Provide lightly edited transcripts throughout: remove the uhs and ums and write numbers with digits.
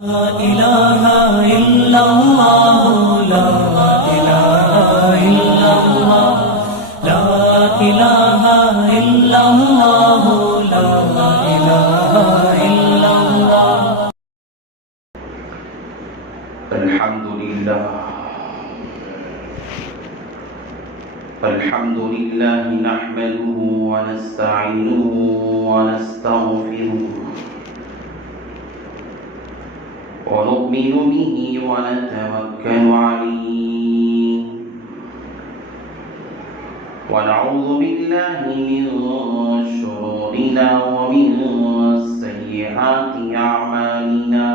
لا إله إلا الله لا إله إلا الله لا إله إلا الله لا إله إلا الله الحمد لله نحمده ونستعينه ونستغفره ونؤمن به ونتوكل عليه ونعوذ بالله من شرورنا ومن سيئات أعمالنا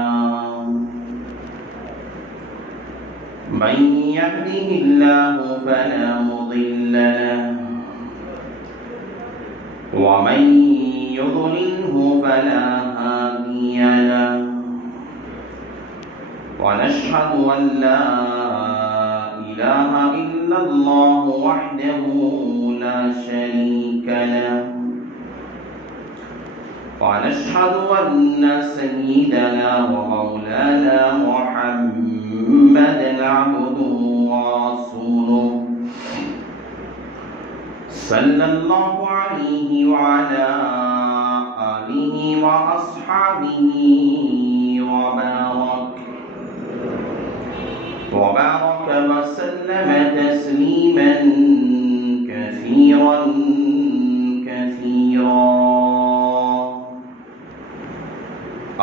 من يهده الله فلا مضل له ومن يضلله فلا هادي له ونشهد أن لا إله إلا الله وحده لا شريك له ونشهد أن سيدنا ومولانا محمدا عبده ورسوله صلى الله عليه وعلى آله وأصحابه وبارك وسلم تسليما كثيرا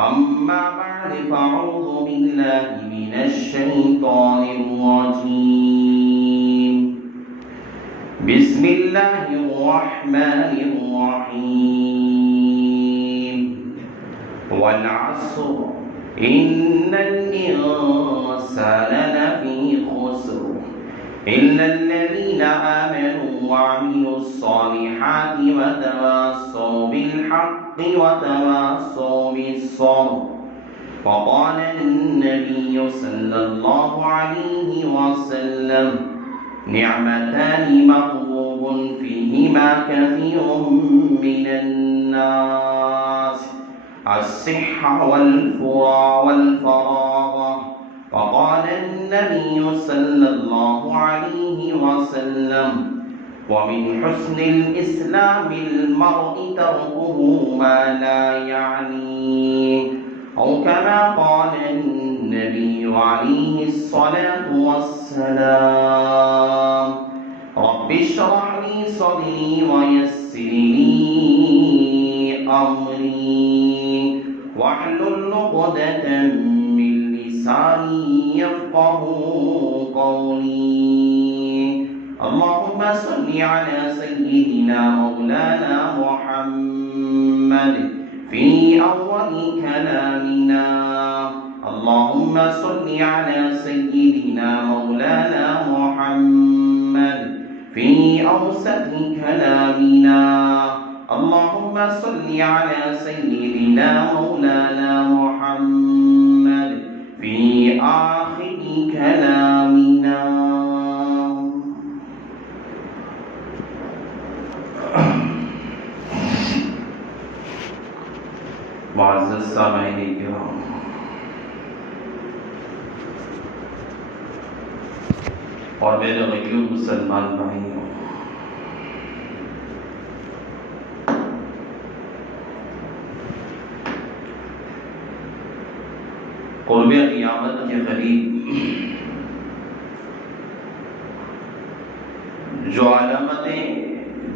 أما بعد فأعوذ بالله من الشيطان الرجيم بسم الله الرحمن الرحيم والعصر إن الإنسان لفي خسر إلا الذين آمنوا وعملوا الصالحات وتواصوا بالحق وتواصوا بالصبر وقال النبي صلى الله عليه وسلم نعمتان مغبوب فيهما كثير من الناس الصحة والفراغ وقال النبي صلى الله عليه وسلم ومن حسن الإسلام المرء تركه ما لا يعنيه أو كما قال النبي عليه الصلاة والسلام رب اشرح لي صدري ويسر لي أمري واحلل عقدة من لساني يفقهوا قولي اللهم صل على سيدنا مولانا محمد في أول كلامنا اللهم صل على سيدنا مولانا محمد في أوسط كلامنا اللهم صل على سيدنا مولانا محمد في آخر كلامنا معزز سامعین کرام اور میرے غیر مسلمان بھائیوں، قرب قیامت کے قریب جو علامتیں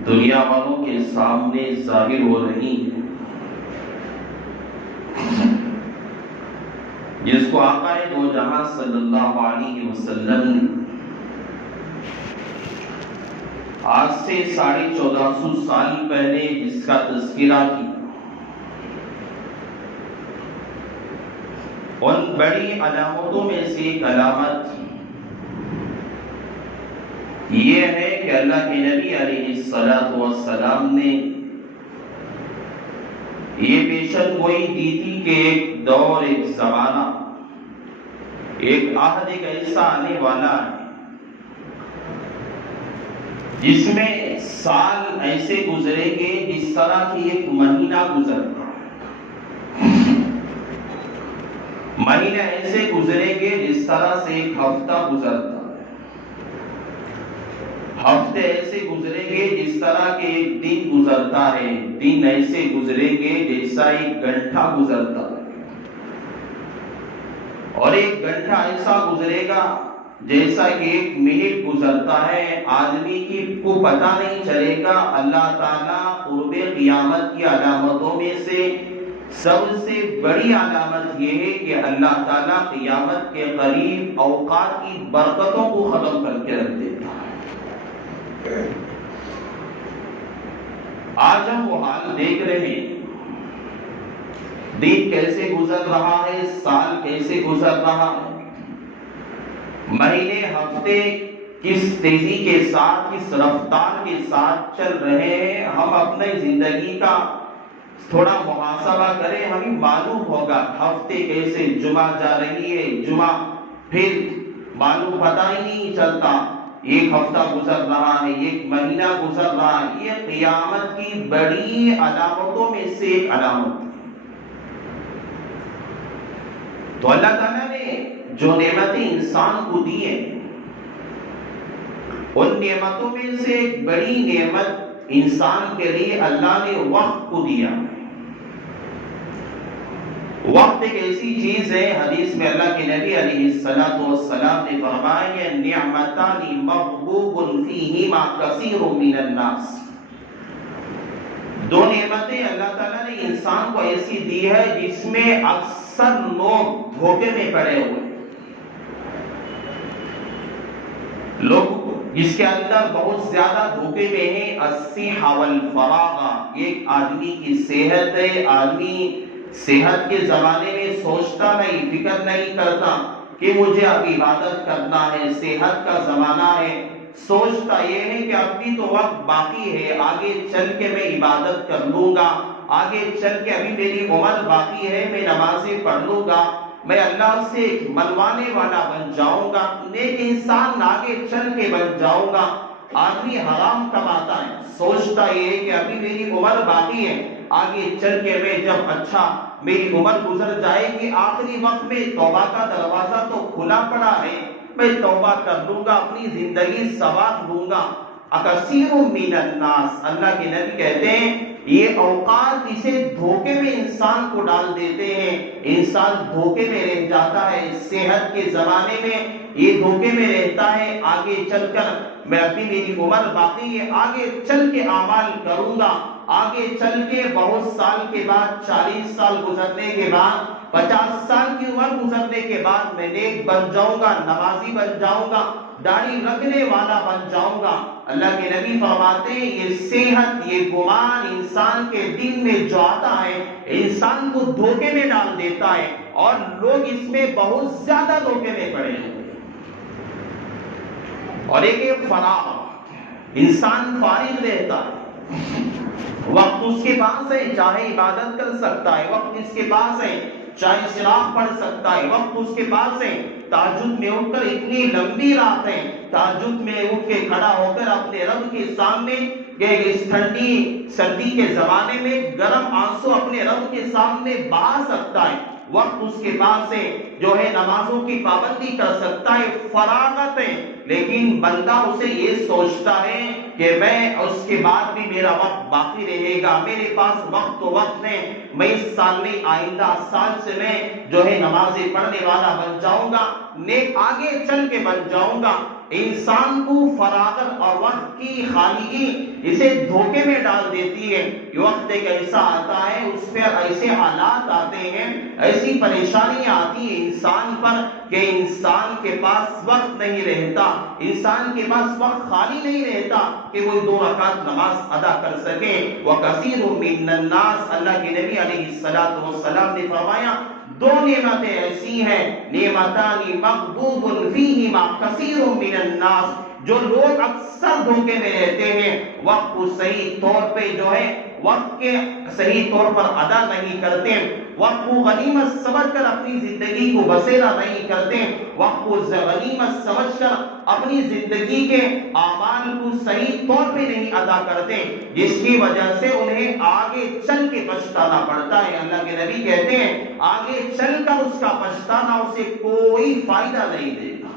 دنیا والوں کے سامنے ظاہر ہو رہی ہیں، جس کو آقا دو جہاں صلی اللہ علیہ وسلم نے آج سے 1450 سال پہلے جس کا تذکرہ کیا، ان بڑی علامتوں میں سے ایک علامت یہ ہے کہ اللہ کے نبی علیہ السلام نے یہ پیشن گوئی دی تھی کہ ایک دور، ایک زمانہ، ایک عہد ایک ایسا آنے والا ہے جس میں سال ایسے گزریں گے جس طرح کی ایک مہینہ گزرتا ہے۔ مہینے ایسے گزریں گے جس طرح سے ایک ہفتہ گزرتا ہے، ہفتے ایسے گزریں گے جس طرح کے ایک دن گزرتا ہے، دن ایسے گزریں گے جیسا ایک گھنٹہ گزرتا ہے، اور ایک گھنٹہ ایسا گزرے گا جیسا کہ ایک منٹ گزرتا ہے۔ آدمی کو پتہ نہیں چلے گا۔ اللہ تعالیٰ قرب قیامت کی علامتوں میں سے سب سے بڑی علامت یہ ہے کہ اللہ تعالیٰ قیامت کے قریب اوقات کی برکتوں کو ختم کر کے رکھ دیتا ہے۔ آج ہم وہ حال دیکھ رہے ہیں، دن کیسے گزر رہا ہے، سال کیسے گزر رہا ہے، مہینے ہفتے کس تیزی کے ساتھ، کس رفتار کے ساتھ چل رہے ہیں۔ ہم اپنی زندگی کا تھوڑا محاسبہ کریں، ہمیں معلوم ہوگا ہفتے کیسے، جمعہ جا رہی ہے، جمعہ پھر معلوم پتہ ہی نہیں چلتا، ایک ہفتہ گزر رہا ہے، ایک مہینہ گزر رہا ہے۔ یہ قیامت کی بڑی علامتوں میں سے ایک علامت۔ تو اللہ تعالیٰ نے جو نعمتیں انسان کو دی ہیں، ان نعمتوں میں سے ایک بڑی نعمت انسان کے لیے اللہ نے وقت کو دیا۔ وقت ایک ایسی چیز ہے، حدیث میں اللہ کے نبی علیہ السلام نے فرمایا کہ نعمتان مغبوب فیہما کثیر من الناس، دو نعمتیں اللہ تعالیٰ نے انسان کو ایسی دی ہے جس میں اکثر لوگ دھوکے میں پڑے ہوئے، لوگ جس کے اندر بہت زیادہ دھوکے میں ہیں۔ الصحہ والفراغ، ایک آدمی کی صحت ہے، آدمی صحت کے زمانے میں سوچتا نہیں، فکر نہیں کرتا کہ مجھے اب عبادت کرنا ہے، صحت کا زمانہ ہے، سوچتا یہ ہے کہ اب بھی تو وقت باقی ہے، آگے چل کے میں عبادت کر لوں گا، آگے چل کے ابھی میری عمر باقی ہے، میں نمازیں پڑھ لوں گا، میں اللہ سے منوانے والا بن جاؤں گا، نیک انسان آگے چل کے بن جاؤں گا۔ آدمی حرام کماتا ہے، سوچتا یہ ہے کہ ابھی میری عمر باقی ہے، آگے چل کے میں جب میری عمر گزر جائے گی، آخری وقت میں توبہ کا دروازہ تو کھلا پڑا ہے، میں توبہ کر لوں گا، اپنی زندگی سنوار لوں گا۔ اکثیر من الناس، اللہ کے نبی کہتے ہیں یہ اوقات اسے دھوکے میں انسان کو ڈال دیتے ہیں، انسان دھوکے میں رہ جاتا ہے، صحت کے زمانے میں یہ دھوکے میں رہتا ہے، آگے چل کر میں ابھی میری عمر باقی ہے، آگے چل کے اعمال کروں گا، آگے چل کے بہت سال کے بعد، 40 سال گزرنے کے بعد، 50 سال کی عمر گزرنے کے بعد میں نیک بن جاؤں گا، نمازی بن جاؤں گا، داڑھی رکھنے والا بن جاؤں گا۔ اللہ کے نبی فرماتے ہیں یہ صحت، یہ گمان انسان کے دل میں جو آتا ہے انسان کو دھوکے میں ڈال دیتا ہے، اور لوگ اس میں بہت زیادہ دھوکے میں پڑے ہیں۔ اور ایک فراغ، انسان فارغ رہتا ہے، وقت اس کے پاس ہے، چاہے عبادت کر سکتا ہے، وقت اس کے پاس ہے، چاہے سراغ پڑھ سکتا ہے، وقت اس کے پاس ہے، تہجد میں اٹھ کر اتنی لمبی رات ہے، تہجد میں اٹھ کے کھڑا ہو کر اپنے رب کے سامنے اس ٹھنڈی سردی کے زمانے میں گرم آنسو اپنے رب کے سامنے بہا سکتا ہے، وقت اس کے پاس ہے، جو ہے نمازوں کی پابندی کر سکتا ہے، فراغت ہے، لیکن بندہ اسے یہ سوچتا ہے کہ میں اس کے بعد بھی میرا وقت باقی رہے گا، میرے پاس وقت تو وقت ہے، میں اس سال میں آئندہ سال سے میں جو ہے نمازیں پڑھنے والا بن جاؤں گا، نیک آگے چل کے بن جاؤں گا۔ انسان کو فراغت اور وقت کی خالی اسے دھوکے میں ڈال دیتی ہے۔ وقت ایک ایسا آتا ہے، اس پر ایسے حالات آتے ہیں، ایسی پریشانیاں آتی ہیں انسان پر کہ انسان کے پاس وقت نہیں رہتا، انسان کے پاس وقت خالی نہیں رہتا کہ وہ 2 رکعت نماز ادا کر سکے۔ وَكَثِيرٌ مِّنَ النَّاسِ، اللہ کے نبی علیہ السلام نے فرمایا 2 نعمتیں ایسی ہیں، نعمتان مغبوب فیہما کثیر من الناس، جو لوگ اکثر دھوکے میں رہتے ہیں، وقت کو صحیح طور پہ جو ہے وقت کے صحیح طور پر ادا نہیں کرتے، وقت کو غنیمت سمجھ کر اپنی زندگی کو بسیرا نہیں کرتے، وقت کو غنیمت سمجھ کر اپنی زندگی کے اعمال کو صحیح طور پہ نہیں ادا کرتے، جس کی وجہ سے انہیں آگے چل کے پچھتانا پڑتا ہے۔ اللہ کے نبی کہتے ہیں آگے چل کر اس کا پچھتانا اسے کوئی فائدہ نہیں دے گا۔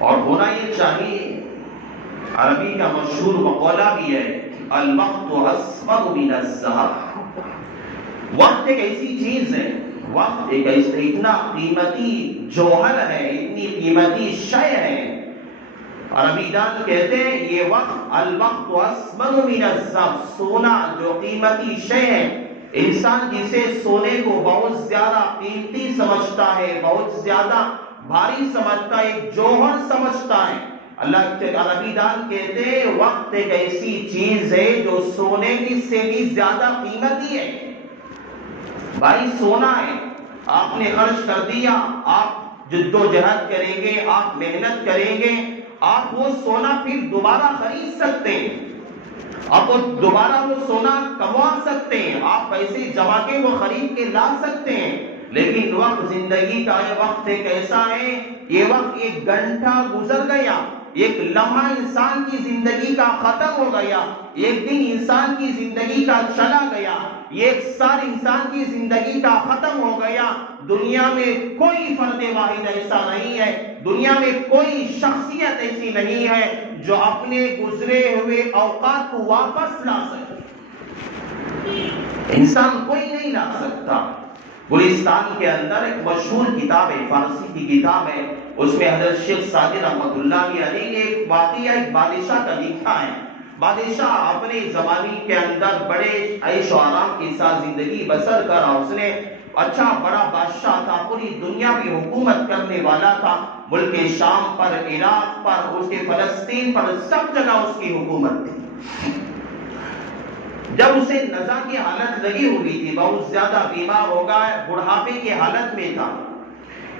اور ہونا یہ چاہیے، عربی کا مشہور مقولہ بھی ہے الوقت اسمر من الذهب۔ وقت ایک ایسی چیز ہے، وقت ایک اتنا قیمتی جوہر ہے، اتنی قیمتی شے ہے۔ عربی دان کہتے ہیں یہ وقت الوقت اسمر من الذهب، سونا جو قیمتی شے ہے، انسان جسے سونے کو بہت زیادہ قیمتی سمجھتا ہے، بہت زیادہ بھاری سمجھتا ہے، ایک جوہر سمجھتا ہے، اللہ کے عربی دان کہتے ہیں وقت ایک ایسی چیز ہے جو سونے کی سے بھی زیادہ قیمتی ہے۔ بھائی سونا ہے، آپ نے خرچ کر دیا، آپ جد و جہد کریں گے، آپ محنت کریں گے، آپ وہ سونا پھر دوبارہ خرید سکتے ہیں، آپ دوبارہ وہ سونا کموا سکتے ہیں، آپ پیسے جما کے وہ خرید کے لا سکتے ہیں، لیکن وقت زندگی کا یہ وقت ایک ایسا ہے، یہ وقت ایک گھنٹہ گزر گیا، ایک لمحہ انسان کی زندگی کا ختم ہو گیا، ایک دن انسان کی زندگی کا چلا گیا، ایک سال انسان کی زندگی کا ختم ہو گیا۔ دنیا میں کوئی فرد واحد ایسا نہیں ہے، دنیا میں کوئی شخصیت ایسی نہیں ہے جو اپنے گزرے ہوئے اوقات کو واپس لا سکے، انسان کوئی نہیں لا سکتا۔ گلستان کے اندر ایک مشہور کتاب ہے، فارسی کی کتاب ہے، اس میں حضرت شیخ ساجد رحمۃ اللہ علیہ نے ایک واقعہ ایک بادشاہ کا لکھا ہے۔ بادشاہ اپنے زمانے کے اندر بڑے عیش و آرام کے ساتھ زندگی بسر کر، اس نے اچھا بڑا بادشاہ تھا، پوری دنیا پہ حکومت کرنے والا تھا، ملک شام پر، عراق پر، اس کے فلسطین پر، سب جگہ اس کی حکومت تھی۔ جب اسے نزا کی حالت لگی ہوئی تھی، بہت زیادہ بیمار ہو گیا، بڑھاپے کی حالت میں تھا،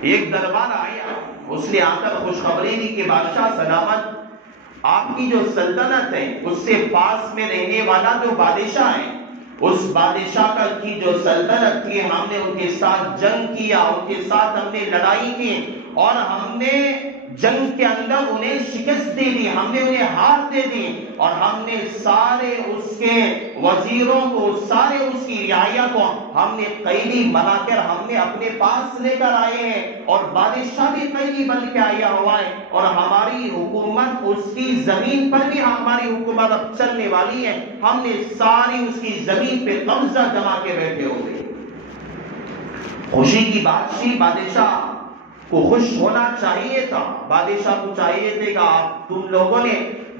ایک دربار آیا، اس نے آ کر خوشخبری دی کہ بادشاہ سلامت، آپ کی جو سلطنت ہے اس سے پاس میں رہنے والا جو بادشاہ ہے، اس بادشاہ کا کی جو سلطنت تھی، ہم نے ان کے ساتھ جنگ کیا، ان کے ساتھ ہم نے لڑائی کی، اور ہم نے جنگ کے اندر انہیں شکست دے دی، ہم نے انہیں ہار دے دی، اور ہم نے سارے اس کے وزیروں کو، سارے اس کی رعایا کو ہم نے قیدی بنا کر ہم نے اپنے پاس لے کر آئے ہیں، اور بادشاہ بھی قیدی بن کے آیا ہوا ہے، اور ہماری حکومت اس کی زمین پر بھی ہماری حکومت اب چلنے والی ہے، ہم نے ساری اس کی زمین پہ قبضہ جما کے بیٹھے ہوئے۔ خوشی کی بات تھی، بادشاہ کو خوش ہونا چاہیے تھا، بادشاہ کو چاہیے تھے کہ آپ تم لوگوں نے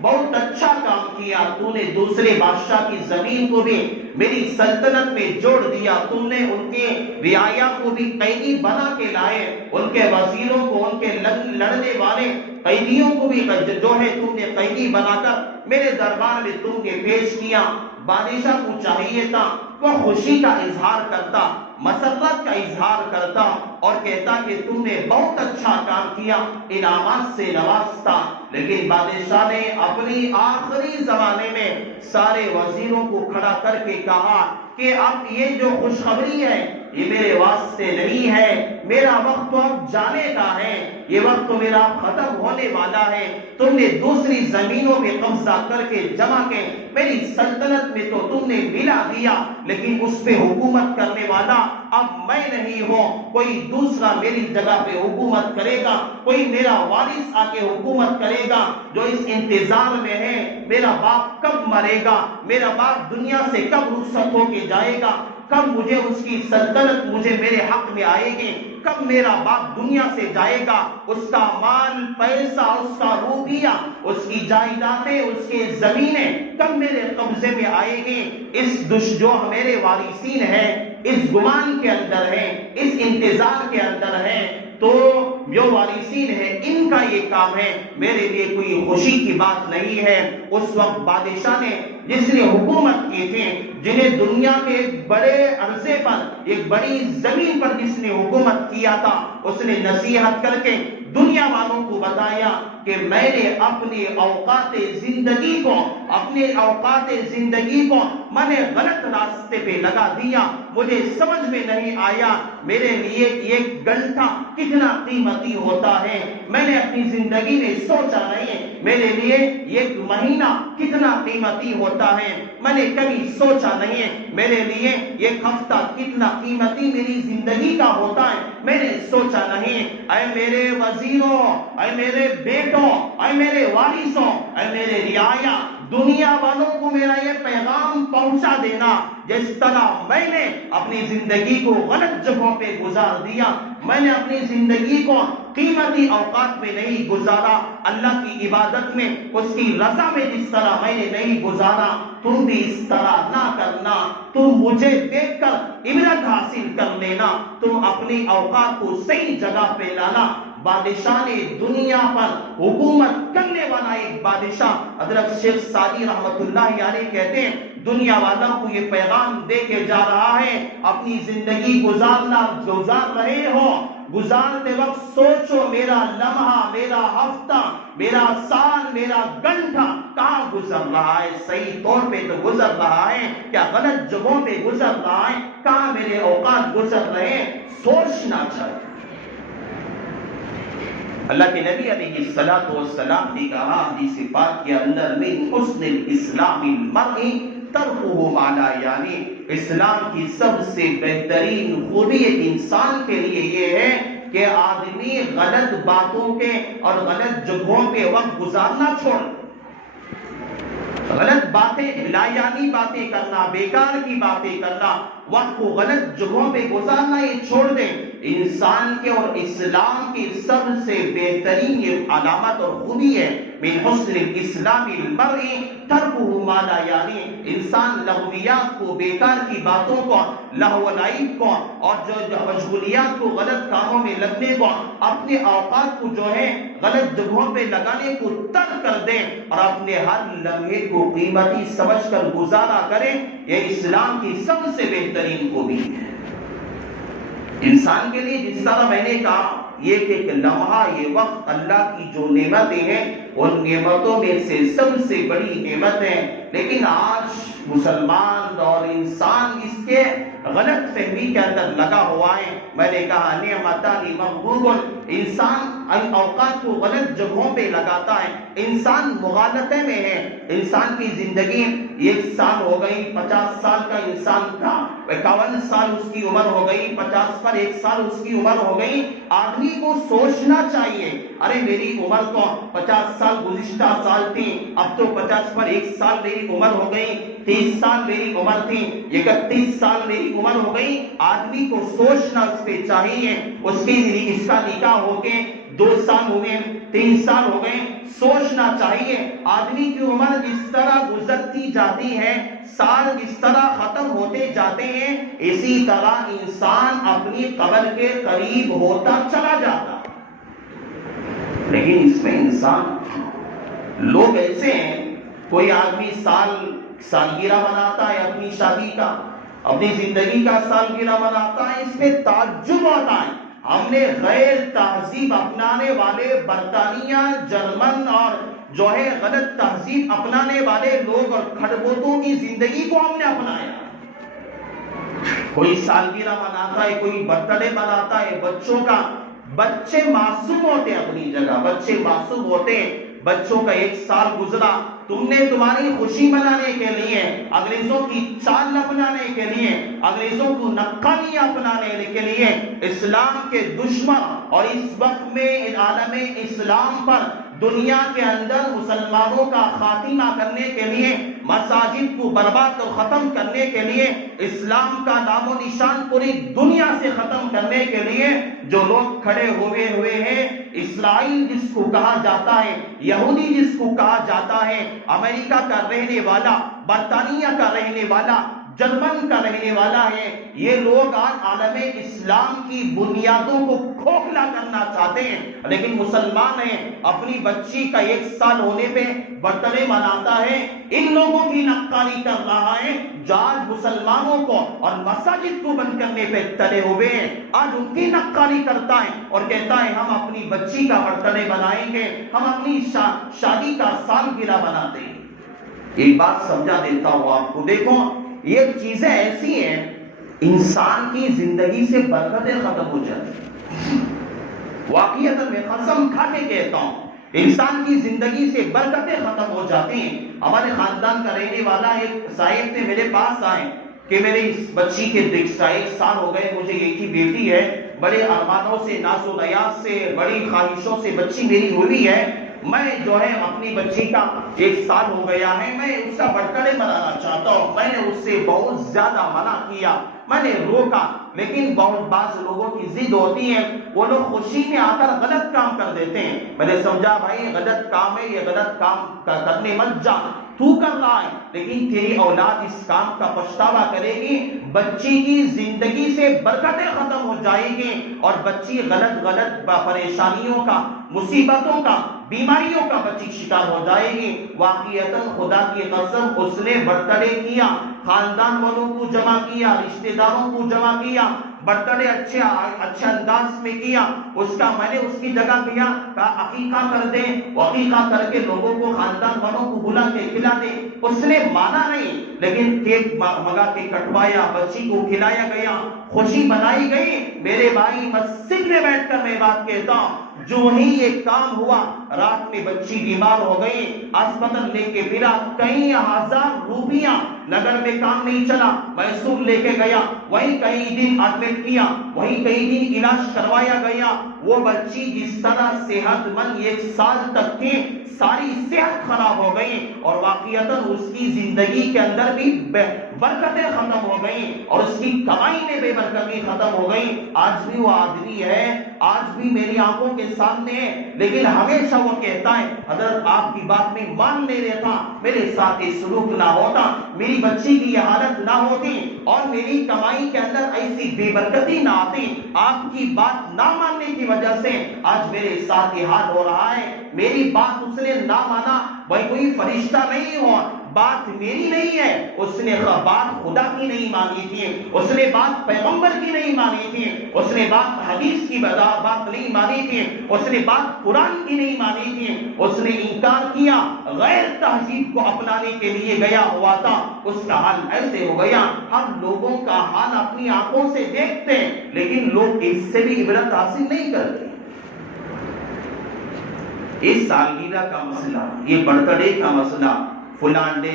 بہت اچھا کام کیا، تو نے دوسرے بادشاہ کی زمین کو بھی میری سلطنت میں جوڑ دیا، تم نے ان کے رعایا کو بھی قیدی بنا کے لائے، ان کے وزیروں کو، ان کے لڑنے والے قیدیوں کو بھی جو ہے تم نے قیدی بنا کر میرے دربار میں تم نے پیش کیا۔ بادشاہ کو چاہیے تھا وہ خوشی کا اظہار کرتا، مسرت کا اظہار کرتا، اور کہتا کہ تم نے بہت اچھا کام کیا، انعامات سے نوازتا، لیکن بادشاہ نے اپنی آخری زمانے میں سارے وزیروں کو کھڑا کر کے کہا کہ اب یہ جو خوشخبری ہے یہ میرے واسطے نہیں ہے، میرا وقت تو اب جانے کا ہے، یہ وقت تو میرا ختم ہونے والا ہے، تم نے دوسری زمینوں پہ قبضہ کر کے جمع کے میری سلطنت میں تو تم نے ملا دیا، لیکن اس پہ حکومت کرنے والا اب میں نہیں ہوں، کوئی دوسرا میری جگہ پہ حکومت کرے گا، کوئی میرا وارث آ کے حکومت کرے گا، جو اس انتظار میں ہے میرا باپ کب مرے گا، میرا باپ دنیا سے کب رخصت ہو کے جائے گا، کب مجھے اس کی سلطنت مجھے میرے حق میں آئے گی، کب میرا باپ دنیا سے جائے گا، اس کا مال پیسہ، اس کا روپیہ، اس کی جائیدادیں، اس کے زمینیں کب میرے قبضے میں آئے گی، اس جو میرے وارثین ہیں اس گمان کے اندر ہیں، اس انتظار کے اندر ہیں، تو جو وارثین ہیں ان کا یہ کام ہے، میرے لیے کوئی خوشی کی بات نہیں ہے۔ اس وقت بادشاہ نے جس نے حکومت کی تھی، جنہیں دنیا کے ایک بڑے عرصے پر، ایک بڑی زمین پر جس نے حکومت کیا تھا، اس نے نصیحت کر کے دنیا والوں کو بتایا کہ میں نے اپنے اوقات زندگی کو میں نے غلط راستے پہ لگا دیا، مجھے سمجھ میں نہیں آیا میرے لیے ایک گھنٹہ کتنا قیمتی ہوتا ہے، میں نے اپنی زندگی میں سوچا نہیں میرے لیے ایک مہینہ کتنا قیمتی ہوتا ہے، میں نے کبھی سوچا نہیں میرے لیے ایک ہفتہ کتنا قیمتی میری زندگی کا ہوتا ہے، میں نے سوچا نہیں۔ اے میرے وزیروں، اے میرے بیٹوں، اے میرے وارثوں، اے میرے رعایا، دنیا والوں کو میرا یہ پیغام پہنچا دینا، جس طرح میں نے اپنی زندگی کو غلط جگہوں پہ گزار دیا، میں نے اپنی زندگی کو قیمتی اوقات میں نہیں گزارا، اللہ کی عبادت میں، اس کی رضا میں جس طرح میں نے نہیں گزارا، تم بھی اس طرح نہ کرنا، تم مجھے دیکھ کر عبرت حاصل کر لینا، تم اپنی اوقات کو صحیح جگہ پہ لانا۔ بادشاہ نے دنیا پر حکومت کرنے والا ایک بادشاہ حضرت شیخ سعدی رحمت اللہ علیہ کہتے ہیں دنیا والوں کو یہ پیغام دے کے جا رہا ہے، اپنی زندگی گزار رہے ہو، گزارتے وقت سوچو میرا لمحہ، میرا ہفتہ، میرا سال، میرا گھنٹہ کہاں گزر رہا ہے، صحیح طور پہ تو گزر رہا ہے کیا غلط جگہوں پہ گزر رہا ہے، کہاں میرے اوقات گزر رہے ہیں، سوچنا چاہیے۔ اللہ کے نبی علیہ الصلوۃ والسلام نے کہا حدیث پاک کے اندر من حسن الاسلام المرء ترکہ ما لا یعنی، اسلام کی سب سے بہترین خوبی ایک انسان کے لیے یہ ہے کہ آدمی غلط باتوں کے اور غلط جگہوں پہ وقت گزارنا چھوڑ، غلط باتیں، لا یعنی باتیں کرنا، بیکار کی باتیں کرنا، وقت کو غلط جگہوں پہ گزارنا یہ چھوڑ دیں۔ انسان کے اور اسلام کی سب سے بہترین یہ علامت اور خوبی ہے من حسن الاسلام المرء ترکہ ما لا یعنی، انسان لغویات کو، بیکار کی باتوں کو، لہو و لعب کو اور جو مشغولیات کو، غلط کاموں میں لگنے کو، اپنے اوقات کو جو ہے غلط جگہوں پہ لگانے کو ترک کر دیں اور اپنے ہر لمحے کو قیمتی سمجھ کر گزارا کریں، یہ اسلام کی سب سے بہترین خوبی ہے۔ انسان کے لیے جس طرح میں نے کہا یہ کہ ایک لمحہ، یہ وقت اللہ کی جو نعمتیں ہیں ان نعمتوں میں سے سب سے بڑی نعمت ہے، لیکن آج مسلمان اور انسان اس کے غلط فہمی کے اندر لگا ہوا ہے۔ میں نے کہا نعمتان مغبوب، انسان ان اوقات کو غلط جگہوں پہ لگاتا ہے، انسان مغالطے میں ہے، انسان کی زندگی 1 سال ہو گئی، 50 سال کا انسان تھا، 51 سال اس کی عمر ہو گئی، 50 پر 1 سال اس کی عمر ہو گئی، آدمی کو سوچنا چاہیے ارے میری عمر تو 50 سال گزشتہ سال تھی، اب تو 50 پر 1 سال میری عمر ہو گئی، 30 سال میری عمر تھی، 31 سال میری عمر ہو گئی، آدمی کو سوچنا اس پہ چاہیے، اس کا نکاح ہو کے 2 سال ہو گئے، 3 سال ہو گئے، سوچنا چاہیے آدمی کی عمر جس طرح گزرتی جاتی ہے، سال جس طرح ختم ہوتے جاتے ہیں، اسی طرح انسان اپنی قبر کے قریب ہوتا چلا جاتا، لیکن اس میں انسان لوگ ایسے ہیں، کوئی آدمی سالگرہ مناتا ہے اپنی شادی کا، اپنی زندگی کا سالگرہ مناتا ہے، اس میں تعجب ہوتا ہے ہم نے غیر تہذیب اپنانے والے برطانیہ، جرمن اور جو ہے غلط تہذیب اپنانے والے لوگ اور کھڑبوتوں کی زندگی کو ہم نے اپنایا۔ کوئی سالگرہ مناتا ہے، کوئی برتھ ڈے مناتا ہے بچوں کا، بچے معصوم ہوتے ہیں، اپنی جگہ بچے معصوم ہوتے ہیں، بچوں کا 1 سال گزرا، تم نے تمہاری خوشی منانے کے لیے، انگریزوں کی چال اپنانے کے لیے، انگریزوں کو نقالی اپنانے کے لیے، اسلام کے دشمن اور اس وقت میں عالم اسلام پر دنیا کے اندر مسلمانوں کا خاتمہ کرنے کے لیے، مساجد کو برباد اور ختم کرنے کے لیے، اسلام کا نام و نشان پوری دنیا سے ختم کرنے کے لیے جو لوگ کھڑے ہوئے ہیں، اسرائیل جس کو کہا جاتا ہے، یہودی جس کو کہا جاتا ہے، امریکہ کا رہنے والا، برطانیہ کا رہنے والا، جرمن کا رہنے والا ہے، یہ لوگ آج عالم اسلام کی بنیادوں کو کھوکھلا کرنا چاہتے ہیں، لیکن مسلمان ہیں، اپنی بچی کا 1 سال ہونے پہ برتھ ڈے مناتا ہے، ان لوگوں کی نقالی کر رہا ہے جو آج مسلمانوں کو اور مساجد کو بند کرنے پہ تلے ہوئے ہیں، آج ان کی نقالی کرتا ہے اور کہتا ہے ہم اپنی بچی کا برتھ ڈے بنائیں گے، ہم اپنی شادی کا سالگرہ بناتے ہیں۔ ایک بات سمجھا دیتا ہوں آپ کو، دیکھو یہ چیزیں ایسی ہیں انسان کی زندگی سے برکتیں ختم ہو جاتی. واقعیت میں قسم کھا کے کہتا ہوں انسان کی زندگی سے برکتیں ختم ہو جاتی ہیں. ہمارے خاندان کا رہنے والا ایک صاحب تھے میرے پاس آئے کہ میرے اس بچی کے 1 سال ہو گئے, مجھے ایک ہی بیٹی ہے, بڑے ارمانوں سے ناز و نیاز سے بڑی خواہشوں سے بچی میری ہوئی ہے, میں جو ہے اپنی بچی کا 1 سال ہو گیا ہے, میں اس کا برتھ ڈے منانا چاہتا ہوں. میں نے اس سے بہت زیادہ منع کیا, میں نے روکا, لیکن بہت بعض لوگوں کی ضد ہوتی ہے, وہ لوگ خوشی میں آ کر غلط کام کر دیتے ہیں. میں نے سمجھا بھائی غلط کام ہے, یہ غلط کام کرنے مت جا, تو کر رہا ہے لیکن تیری اولاد اس کام کا پچھتاوا کرے گی, بچی کی زندگی سے برکتیں ختم ہو جائے گی اور بچی غلط پریشانیوں کا, مصیبتوں کا, بیماریوں کا بچی شکار ہو جائے گی. واقعیتاً خدا کی قسم اس نے برتھ ڈے کیا, خاندان والوں کو جمع کیا, رشتہ داروں کو جمع کیا, برتھ ڈے اچھے انداز میں کیا. اس کا میں نے اس کی جگہ کیا, کہا عقیقہ کر دیں, عقیقہ کر کے لوگوں کو, خاندان والوں کو بلا کے کھلا دیں. اس نے مانا نہیں, لیکن کیک منگا کے کٹوایا, بچی کو کھلایا گیا, خوشی منائی گئی. میرے بھائی مسجد میں بیٹھ کر میں بات کہتا ہوں, جو ہی یہ کام ہوا رات میں بچی بیمار ہو گئی, اسپتال لے کے پھرا, کئی ہزار روپیہ نگر میں کام نہیں چلا, میسور لے کے گیا, وہیں کئی دن ایڈمٹ کیا, وہیں کئی دن علاج کروایا گیا. وہ بچی جس طرح صحت مند 1 سال تک تھی, ساری صحت خراب ہو گئی اور واقعیتاً اس کی زندگی کے اندر بھی برکتیں ختم ہو گئیں اور اس کی کمائی میں بے برکتی ختم ہو گئی. آج بھی وہ آدمی ہے, آج بھی میری آنکھوں کے سامنے ہے, لیکن ہمیشہ وہ کہتا ہے حضرت آپ کی بات میں مان لے لیتا, میرے ساتھ یہ سلوک نہ ہوتا, میری بچی کی یہ حالت نہ ہوتی اور میری کمائی کے اندر ایسی بے برکتی نہ آتی. آپ کی بات نہ ماننے کی وجہ سے آج میرے ساتھ یہ حال ہو رہا ہے. میری بات اس نے نہ مانا, بھائی کوئی فرشتہ نہیں ہو, بات میری نہیں ہے, اس نے بات خدا کی نہیں مانی تھی, اس نے بات پیغمبر کی نہیں مانی تھی, اس نے بات حدیث کی بات نہیں مانی تھی, اس نے بات قرآن کی نہیں مانی تھی. اس نے انکار کیا, غیر تہذیب کو اپنانے کے لیے گیا ہوا تھا, اس کا حال ایسے ہو گیا. ہم لوگوں کا حال اپنی آنکھوں سے دیکھتے ہیں, لیکن لوگ اس سے بھی عبرت حاصل نہیں کرتے. اس سالگرہ کا مسئلہ, یہ برتھ ڈے کا مسئلہ, فلان ڈے,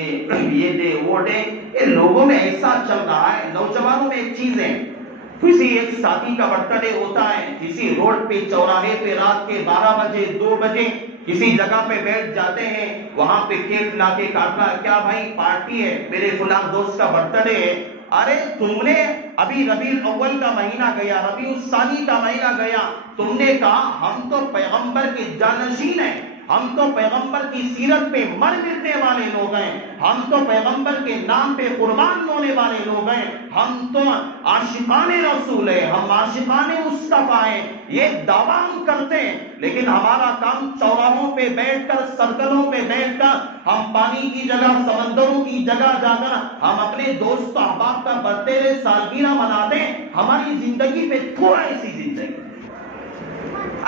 یہ ڈے, وہ ڈے, یہ لوگوں میں ایسا چل رہا ہے. نوجوانوں میں ایک چیز ہے, کسی ایک ساتھی کا برتھ ڈے ہوتا ہے, کسی روڈ پہ, چوراہے پہ رات کے 12 بجے 2 بجے کسی جگہ پہ بیٹھ جاتے ہیں, وہاں پہ کیک لا کے کاٹنا, کیا بھائی پارٹی ہے, میرے فلان دوست کا برتھ ڈے ہے. ارے تم نے ابھی ربیع الاول کا مہینہ گیا, ربیع الثانی کا مہینہ گیا, تم نے کہا ہم تو پیغمبر کے جانشین ہیں, ہم تو پیغمبر کی سیرت پہ مر مٹنے والے لوگ ہیں, ہم تو پیغمبر کے نام پہ قربان ہونے والے لوگ ہیں, ہم تو عاشقان رسول ہیں, ہم عاشقان مصطفیٰ ہیں, یہ دعویٰ ہم کرتے ہیں. لیکن ہمارا کام چوراہوں پہ بیٹھ کر, سرکلوں پہ بیٹھ کر, ہم پانی کی جگہ, سمندروں کی جگہ جا کر ہم اپنے دوست احباب کا برتھ ڈے, سالگرہ مناتے ہیں. ہماری زندگی پہ تھوڑا ایسی زندگی,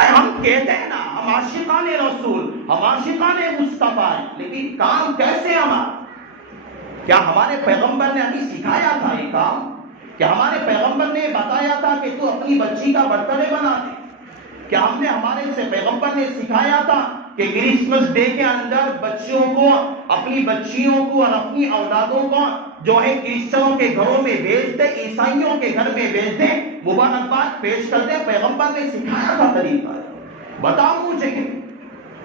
ہم کہتے ہیں نا ہم عاشقان رسول, ہم عاشقان مصطفیٰ ہیں, لیکن کام کیسے ہمارا؟ کیا ہمارے پیغمبر نے ہمیں سکھایا تھا یہ کام؟ کیا ہمارے پیغمبر نے بتایا تھا کہ تو اپنی بچی کا برتھ ڈے بنا دے؟ کیا ہم نے, ہمارے سے پیغمبر نے سکھایا تھا کہ کرسمس ڈے کے اندر بچیوں کو, اپنی بچیوں کو اور اپنی اولادوں کو جو ہے کرسچنوں کے گھروں میں بھیج دے, عیسائیوں کے گھر میں بھیج دے, مبارکباد پیش کر دے؟ پیغمبر نے سکھایا تھا طریقہ؟ بتاؤ مجھے,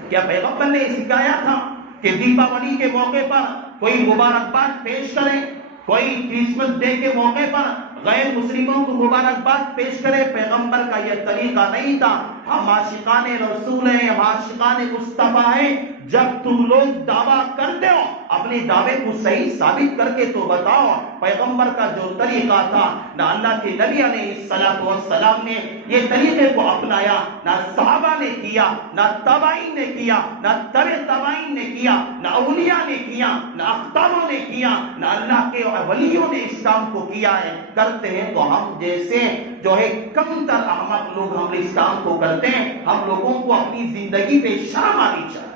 کیا پیغمبر نے سکھایا تھا کہ دیپاولی کے موقع پر کوئی مبارکباد پیش کرے, کوئی کرسمس ڈے کے موقع پر غیر مسلموں کو مبارکباد پیش کرے؟ پیغمبر کا یہ طریقہ نہیں تھا. ہم عاشقان رسول ہیں, ہم عاشقان مصطفیٰ ہیں. جب تم لوگ دعویٰ کرتے ہو, اپنے دعوے کو صحیح ثابت کر کے تو بتاؤ. پیغمبر کا جو طریقہ تھا, نہ اللہ کے نبی علیہ السلام نے یہ طریقے کو اپنایا, نہ صحابہ نے کیا, نہ تابعین نے کیا, نہ تبع تابعین نے کیا, نہ اولیاء نے کیا, نہ اقطابوں نے کیا, نہ اللہ کے ولیوں نے اس کام کو کیا ہے. کرتے ہیں تو ہم جیسے جو ہے کم تر احمق لوگ ہم اس کام کو کرتے ہیں. ہم لوگوں کو اپنی زندگی پہ شرم آنی چاہیے.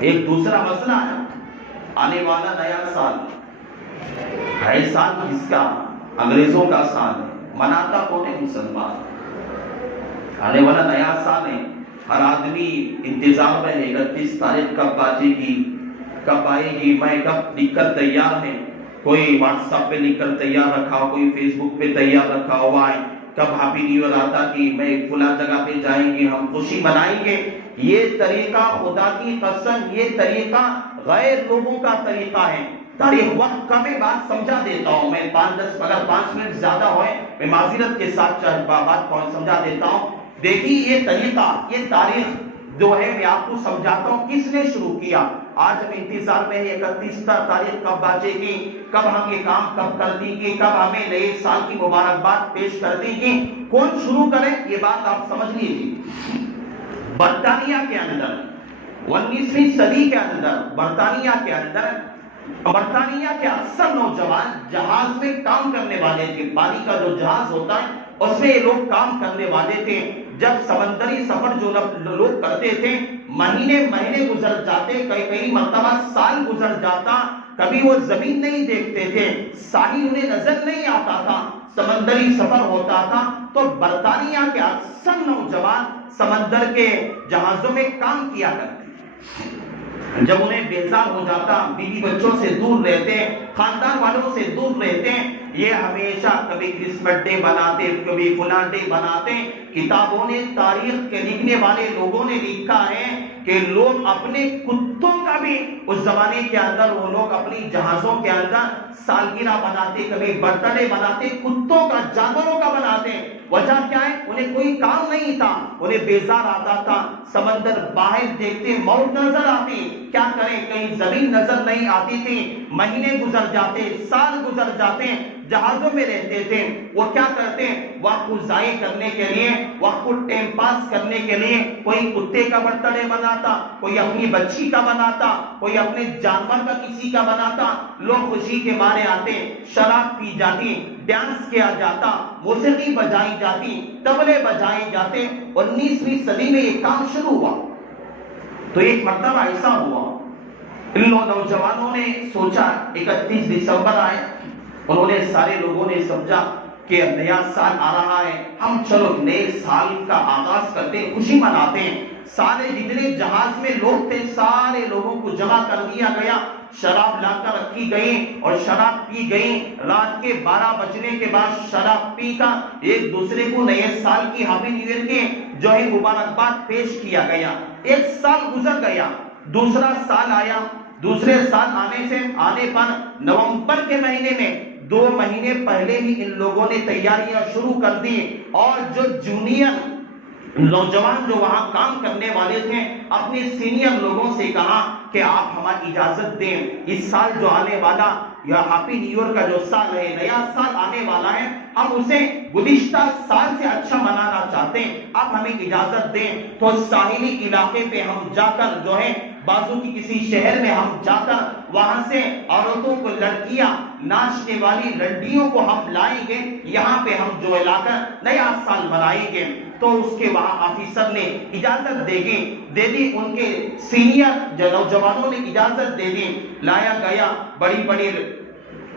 ایک دوسرا مسئلہ ہے, آنے والا نیا سال ہے, سال کس کا؟ انگریزوں کا سال ہے، مناتا کون ہے؟ مسلمان۔ آنے والا نیا سال ہے، ہر آدمی انتظار میں ہے 31 تاریخ کب باجے گی، کب آئے گی، میں کب لکھ کر تیار ہے، کوئی واٹس ایپ پہ لکھ کر تیار رکھا ہو، کوئی فیس بک پہ تیار رکھا ہوا ہے، کب ہیپی نیو ایئر آتا کہ میں فلاں جگہ پہ جائیں گے، ہم خوشی منائیں گے۔ یہ طریقہ خدا کی قسم، یہ طریقہ غیر لوگوں کا طریقہ ہے۔ تاریخ وقت کا میں بات سمجھا دیتا ہوں، میں 5-10 اگر 5 منٹ زیادہ ہوئے میں معذرت کے ساتھ بات سمجھا دیتا ہوں۔ دیکھیے یہ طریقہ، یہ تاریخ جو ہے میں آپ کو سمجھاتا ہوں کس نے شروع کیا۔ آج ہم انتظار میں 31 تاریخ کب باجے گی، کب ہم یہ کام کب کر دیں گے، کب ہمیں نئے سال کی مبارکباد پیش کر دیں گے، کون شروع کرے یہ بات آپ سمجھ لیجیے۔ برطانیہ کے اندر 19ویں صدی کے اندر برطانیہ کے اکثر نوجوان جہاز میں کام کرنے والے تھے، پانی کا جو جہاز ہوتا ہے اس میں یہ لوگ کام کرنے والے تھے۔ جب سمندری سفر جو لوگ کرتے تھے، مہینے گزر جاتے، کئی مرتبہ سال گزر جاتا، کبھی وہ زمین نہیں دیکھتے تھے، ساحل انہیں نظر نہیں آتا تھا، سمندری سفر ہوتا تھا۔ تو برطانیہ کے اکثر نوجوان سمندر کے جہازوں میں کام کیا کرتے، جب انہیں بیزار ہو جاتا، بیوی بچوں سے دور رہتے، خاندان والوں سے دور رہتے، یہ ہمیشہ کبھی کرسمس ڈے بناتے، کبھی فلاں ڈے بناتے۔ کتابوں نے، تاریخ کے لکھنے والے لوگوں نے لکھا ہے کہ لوگ اپنے کتوں کا بھی اس زمانے کے اندر، وہ لوگ اپنی جہازوں کے اندر سالگرہ بناتے، کبھی برتھ ڈے بناتے، کتوں کا، جانوروں کا بناتے۔ وجہ کیا ہے؟ انہیں کوئی کام نہیں تھا، انہیں بیزار آتا تھا، سمندر باہر دیکھتے موت نظر آتی، کیا کریں، کہیں زمین نظر نہیں آتی تھی، مہینے گزر جاتے، سال گزر جاتے، جہازوں میں رہتے تھے۔ وہ کیا کرتے؟ وقت کو ضائع کرنے کے لیے، وقت کو ٹائم پاس کرنے کے لیے کوئی کتے کا برتھ ڈے بناتا، کوئی اپنی بچی کا بناتا، کوئی اپنے جانور کا کسی کا بناتا۔ لوگ خوشی کے مارے آتے، شراب پی جاتی، ڈانس کیا جاتا، موسیقی بجائی جاتی، طبلے بجائے جاتے۔ 19ویں صدی میں یہ کام شروع ہوا۔ تو ایک مرتبہ ایسا ہوا، ان نوجوانوں نے سوچا 31 دسمبر آئے، انہوں نے، سارے لوگوں نے سمجھا کہ نیا سال آ رہا ہے، ہم چلو نئے سال کا آغاز کرتے ہیں، خوشی مناتے ہیں۔ سارے جتنے جہاز میں لوگ تھے، سارے لوگوں کو جمع کر دیا گیا، شراب لا کر رکھی گئی اور شراب پی گئی۔ رات کے 12 بجنے کے بعد شراب پی کر ایک دوسرے کو نئے سال کی ہیپی نیو ایئر کے جو ہے مبارکباد پیش کیا گیا۔ ایک سال گزر گیا، دوسرا سال آیا، دوسرے سال آنے پر نومبر کے مہینے میں 2 مہینے پہلے ہی ان لوگوں نے تیاریاں شروع کر دی، اور جو جونیئر نوجوان جو وہاں کام کرنے والے تھے، اپنے سینئر لوگوں سے کہا کہ آپ ہماری اجازت دیں، اس سال جو آنے والا یا ہیپی نیو ایئر کا جو سال ہے، نیا سال آنے والا ہے، ہم اسے گزشتہ سال سے اچھا منانا چاہتے ہیں، آپ ہمیں اجازت دیں۔ تو ساحلی علاقے پہ ہم جا کر جو ہے، بازو کی کسی شہر میں ہم جا کر وہاں سے عورتوں کو، لڑکیاں، ناچنے والی لڑکیوں کو ہم لائیں گے، یہاں پہ ہم جو لا کر نیا سال منائیں گے۔ تو اس کے وہاں آفیسر نے اجازت دے دی، ان کے سینئر جو نوجوانوں نے اجازت دے دی، لایا گیا، بڑی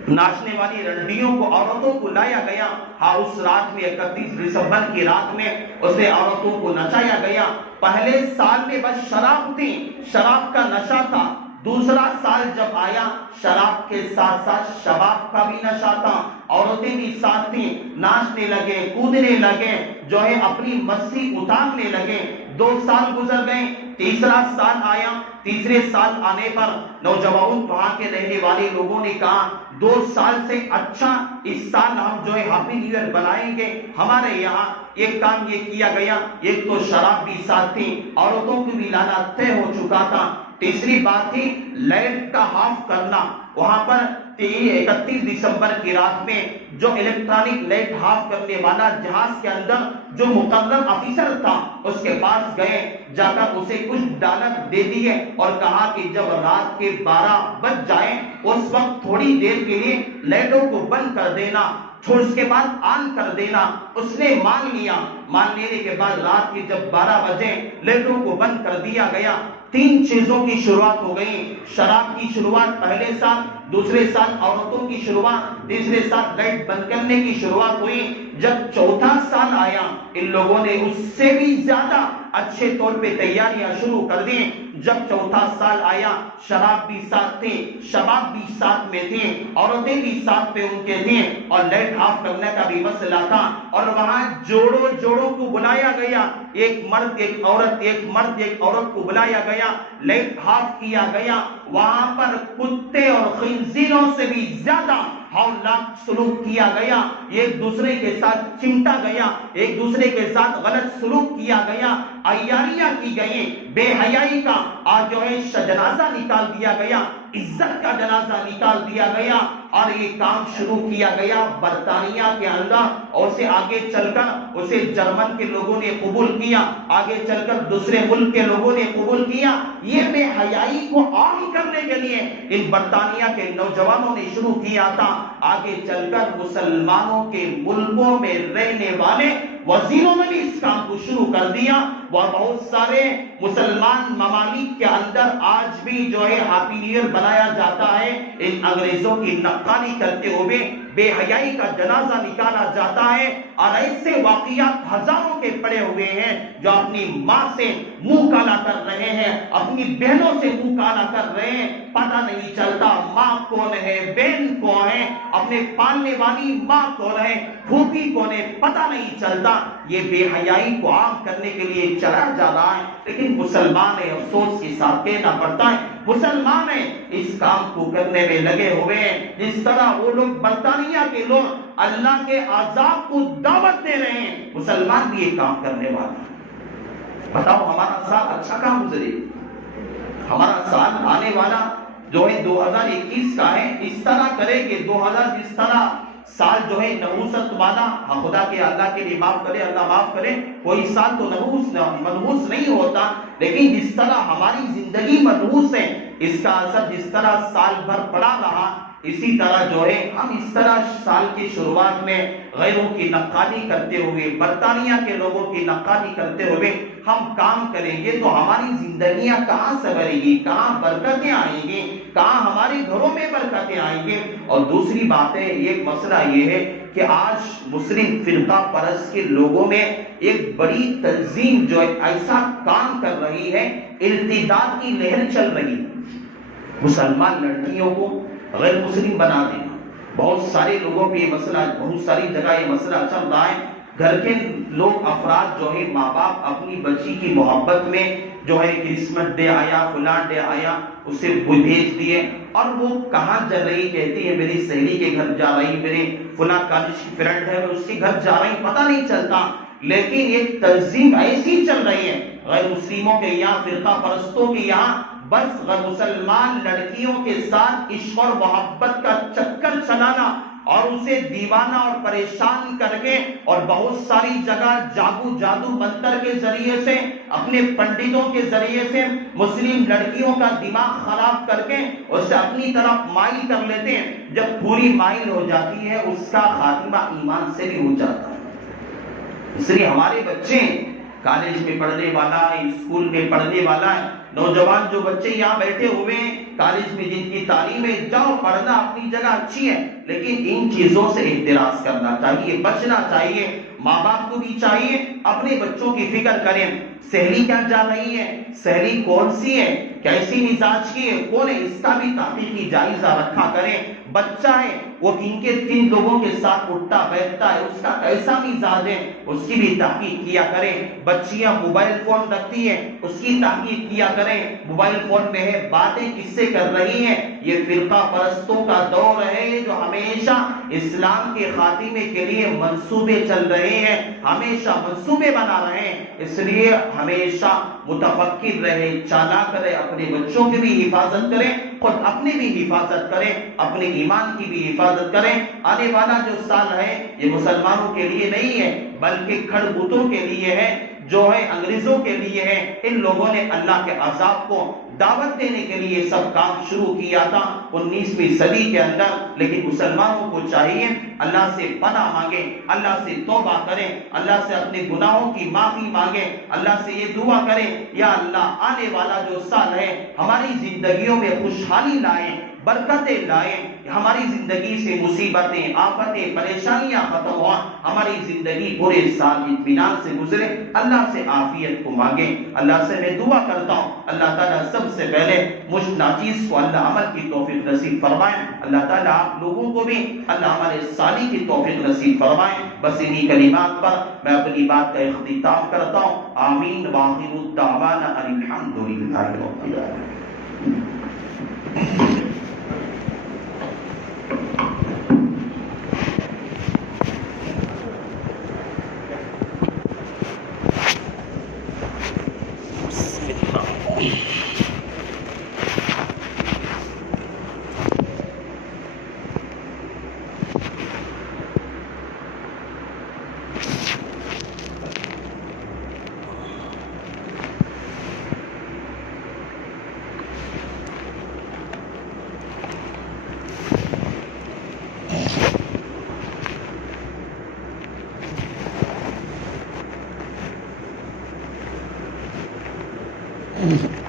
ناچنے والی لڑکیوں کو، عورتوں کو لایا گیا۔ ہاں، اس رات میں 31 دسمبر کی رات میں اسے عورتوں کو نچایا گیا۔ پہلے سال میں بس شراب تھی، شراب کا نشہ تھا۔ دوسرا سال جب آیا، شراب کے ساتھ ساتھ شباب کا بھی نشہ تھا، عورتیں بھی ساتھ تھیں، ناچنے لگے، کودنے لگے، جو ہے اپنی مستی اتارنے لگے۔ 2 سال گزر گئے، تیسرا سال آیا۔ تیسرے سال آنے پر نوجوان وہاں کے رہنے والے لوگوں نے کہا 2 سال سے اچھا اس سال ہم جو ہے ہیپی نیو ایئر بنائیں گے۔ ہمارے یہاں ایک کام یہ کیا گیا، ایک تو شراب بھی ساتھ تھی، عورتوں کو بھی لانا طے ہو چکا تھا۔ تیسری بات تھی لائٹ کا آف کرنا۔ وہاں پر 31 دسمبر کی رات میں جو الیکٹرانک لائٹ آف کرنے والا جہاز کے اندر جو مقرر آفیسر تھا، اس کے پاس گئے، جا کر اسے کچھ ڈالر دے دیے اور کہا کہ جب رات کے 12 بج جائیں اس وقت تھوڑی دیر کے لیے لائٹوں کو بند کر دینا، پھر اس کے بعد آن کر دینا۔ اس نے مان لیا، مان لینے کے بعد رات کے جب 12 بجے لائٹوں کو بند کر دیا گیا، 3 چیزوں کی شروعات ہو گئی۔ شراب کی شروعات پہلے سال، دوسرے سال عورتوں کی شروعات، تیسرے سال لائٹ بند کرنے کی شروعات ہوئی۔ جب چوتھا سال آیا ان لوگوں نے اس سے بھی زیادہ اچھے طور پہ تیاریاں شروع کر دی۔ جب چوتھا سال آیا شراب بھی ساتھ تھی، شباب بھی ساتھ میں تھی، عورتیں بھی ساتھ پہ ان کے تھیں، اور لائٹ آف کرنے کا بھی مسئلہ تھا، اور وہاں جوڑوں جوڑوں کو بلایا گیا، ایک مرد ایک عورت، ایک مرد ایک عورت کو بلایا گیا، لائٹ آف کیا گیا۔ وہاں پر کتے اور خنزیروں سے بھی زیادہ ہولناک سلوک کیا گیا، ایک دوسرے کے ساتھ چمٹا گیا، ایک دوسرے کے ساتھ غلط سلوک کیا گیا، عیاریاں کی گئی، بے حیائی کا آج جو ہے جنازہ نکال دیا گیا، عزت کا جنازہ نکال دیا گیا، اور یہ کام شروع کیا گیا برطانیہ کے اندر، اور اسے آگے چل کر اسے جرمن کے لوگوں نے قبول کیا، آگے چل کر دوسرے ملک کے لوگوں نے قبول کیا۔ یہ بے حیائی کو عام کرنے کے لیے ان برطانیہ کے نوجوانوں نے شروع کیا تھا، آگے چل کر مسلمانوں کے ملکوں میں رہنے والے وزیروں نے بھی اس کام کو شروع کر دیا۔ وہ بہت سارے مسلمان ممالک کے اندر آج بھی جو ہے ہیپی نیو ایئر بنایا جاتا ہے، ان انگریزوں کی نقالی کرتے ہوئے بے حیائی کا جنازہ نکالا جاتا ہے، اور ایسے واقعات ہزاروں کے پڑے ہوئے ہیں جو اپنی ماں سے منہ کالا کر رہے ہیں، اپنی بہنوں سے منہ کالا کر رہے ہیں، پتہ نہیں چلتا ماں کون ہے، بہن کون ہے، اپنے پالنے والی ماں کون ہے، پھوپھی کون ہے، پتہ نہیں چلتا۔ یہ بے حیائی کو عام کرنے کے لیے چلا جا رہا ہے، لیکن مسلمان ہیں، افسوس کے ساتھ کہنا پڑتا ہے مسلمان ہیں اس کام کو کرنے میں لگے ہوئے ہیں۔ جس طرح وہ لوگ برطانیہ کے لوگ اللہ کے عذاب کو دعوت دے رہے ہیں، مسلمان بھی یہ کام کرنے والے ہیں۔ بتاؤ ہمارا سال اچھا کہاں گزرے؟ ہمارا سال آنے والا جو ہے 2021 کا ہے، اس طرح کرے کہ 2000 جس طرح سال جو ہے نحوست والا، خدا کے اللہ کے لیے معاف کرے، اللہ معاف کرے، کوئی سال تو منحوس نہیں ہوتا، لیکن جس طرح ہماری زندگی منحوس ہے، اس کا اثر جس طرح سال بھر پڑا رہا، اسی طرح جو ہے ہم اس طرح سال کی شروعات میں غیروں کی نقالی کرتے ہوئے، برطانیہ کے لوگوں کی نقالی کرتے ہوئے ہم کام کریں گے تو ہماری زندگیاں کہاں سنورے گی، کہاں برکتیں آئیں گی، کہاں ہمارے گھروں میں برکتیں آئیں گی۔ اور دوسری بات ہے، ایک مسئلہ یہ ہے کہ آج مسلم فرقہ پرست کے لوگوں میں ایک بڑی تنظیم جو ایسا کام کر رہی ہے، ارتداد کی لہر چل رہی ہے، مسلمان لڑکیوں کو غیر مسلم بنا دینا۔ بہت سارے لوگوں پہ یہ مسئلہ، بہت ساری جگہ یہ مسئلہ چل رہا ہے۔ گھر کے لوگ افراد جو ہے ماں باپ اپنی بچی کی محبت میں جو ہے کرسمس ڈے آیا، فلاں ڈے آیا، اسے بھیج دیے، اور وہ کہاں جا رہی کہتی ہے میری سہیلی کے گھر جا رہی، میرے فلاں کالج کی فرینڈ ہے اس کے گھر جا رہی، پتہ نہیں چلتا۔ لیکن ایک تنظیم ایسی چل رہی ہے غیر مسلموں کے یہاں، فرقہ پرستوں کے یہاں، بس غیر مسلمان لڑکیوں کے ساتھ عشق اور محبت کا چکر چلانا، اور اسے دیوانہ اور پریشان کر کے، اور بہت ساری جگہ جادو منتر کے ذریعے سے، اپنے پنڈتوں کے ذریعے سے مسلم لڑکیوں کا دماغ خراب کر کے اسے اپنی طرف مائل کر لیتے ہیں۔ جب پوری مائل ہو جاتی ہے اس کا خاتمہ ایمان سے بھی ہو جاتا ہے۔ اس لیے ہمارے بچے کالج میں پڑھنے والا ہے، اسکول میں پڑھنے والا ہے، نوجوان جو بچے یہاں بیٹھے ہوئے ہیں کالج میں جن کی تعلیم ہے، جاؤ پڑھنا اپنی جگہ اچھی ہے، لیکن ان چیزوں سے احتراز کرنا چاہیے، بچنا چاہیے۔ ماں باپ کو بھی چاہیے اپنے بچوں کی فکر کریں، سہیلی کیا جا رہی ہے، سہیلی کون سی ہے، کیسی مزاج کی ہے، کون ہے، اس کا بھی تحقیقی جائزہ رکھا کریں۔ بچہ ہے وہ کن لوگوں کے ساتھ اٹھتا بیٹھتا ہے، اس کا کیسا مزاج ہے، اس کی بھی تحقیق کیا کریں۔ بچیاں موبائل فون رکھتی ہیں، اس کی تحقیق کیا کریں، موبائل فون میں ہے باتیں کس سے کر رہی ہیں۔ یہ فرقہ پرستوں کا دور ہے جو ہمیشہ اسلام کے خاتمے کے لیے منصوبے چل رہے ہیں، ہمیشہ منصوبے بنا رہے ہیں۔ اس لیے ہمیشہ متفکر رہے، چالاک رہے، اپنے بچوں کی بھی حفاظت کریں، خود اپنی بھی حفاظت کریں، اپنے ایمان کی بھی حفاظت کریں۔ آنے والا جو سال ہے یہ مسلمانوں کے لیے نہیں ہے بلکہ کھڑبوتوں کے لیے ہے، جو ہے انگریزوں کے لیے ہے۔ ان لوگوں نے اللہ کے عذاب کو دعوت دینے کے لیے سب کام شروع کیا تھا 19ویں صدی کے اندر، لیکن مسلمانوں کو چاہیے اللہ سے پناہ مانگے، اللہ سے توبہ کریں، اللہ سے اپنے گناہوں کی معافی مانگے، اللہ سے یہ دعا کریں یا اللہ آنے والا جو سال ہے ہماری زندگیوں میں خوشحالی لائیں، برکتیں لائے، ہماری زندگی سے مصیبتیں، آفتیں، پریشانیاں ختم ہوں، ہماری زندگی پورے سال اطمینان سے گزرے۔ اللہ سے عافیت کو مانگیں۔ اللہ سے میں دعا کرتا ہوں اللہ تعالیٰ سب سے پہلے مجھ ناچیز کو اللہ عمل کی توفیق نصیب فرمائیں، اللہ تعالیٰ آپ لوگوں کو بھی اللہ عمل صالح کی توفیق نصیب فرمائیں۔ بس انہی کلمات پر میں اپنی بات کا اختتام کرتا ہوں۔ آمین وآخر الدعوانا ان الحمد للہ رب العالمین۔ Mm-hmm.